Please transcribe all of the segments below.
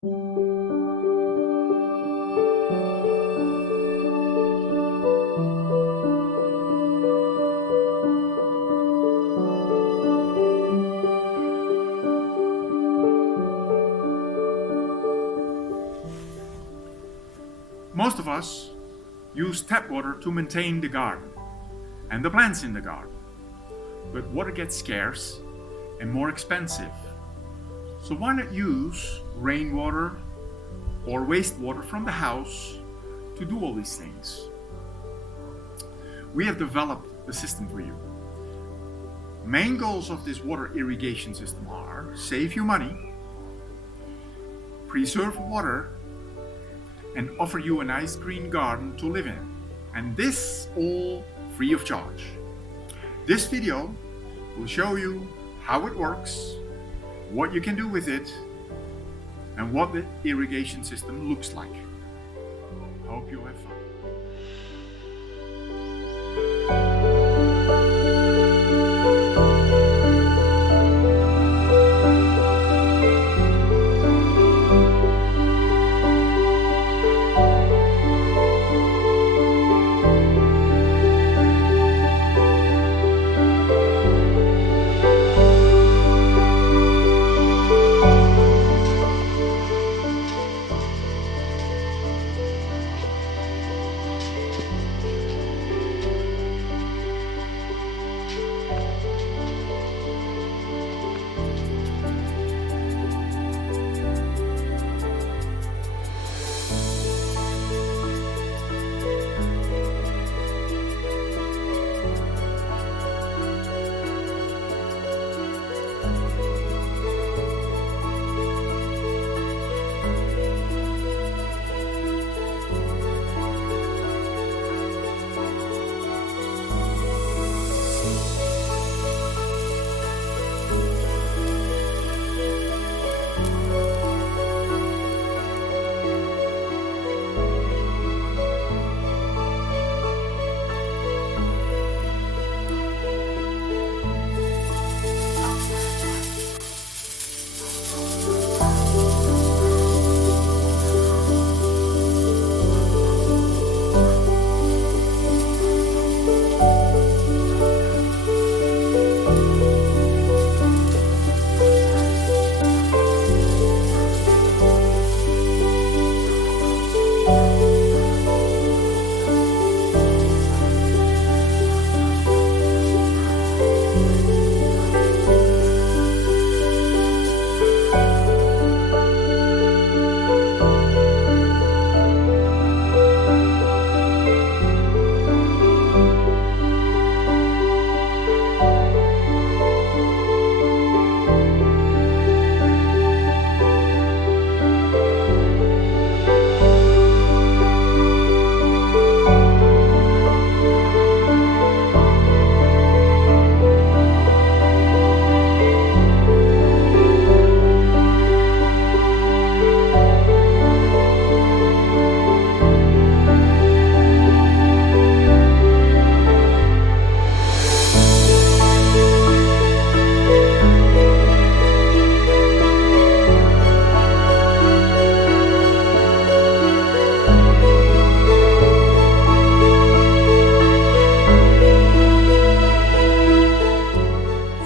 Most of us use tap water to maintain the garden and the plants in the garden. But water gets scarce and more expensive. So why not use rainwater or wastewater from the house to do all these things? We have developed a system for you. Main goals of this water irrigation system are save you money, preserve water, and offer you a nice green garden to live in. And this all free of charge. This video will show you how it works, what you can do with it, and what the irrigation system looks like. Hope you have fun.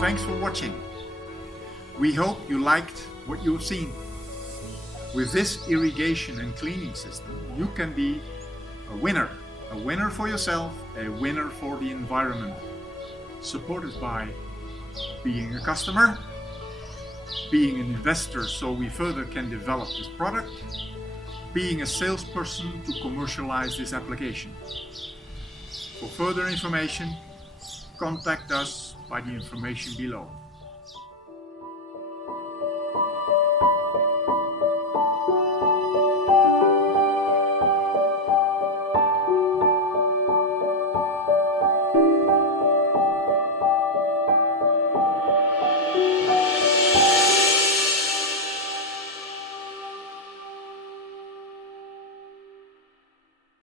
Thanks for watching. We hope you liked what you've seen. With this irrigation and cleaning system, you can be a winner for yourself, a winner for the environment. Support us by being a customer, being an investor so we further can develop this product, being a salesperson to commercialize this application. For further information, contact us by the information below.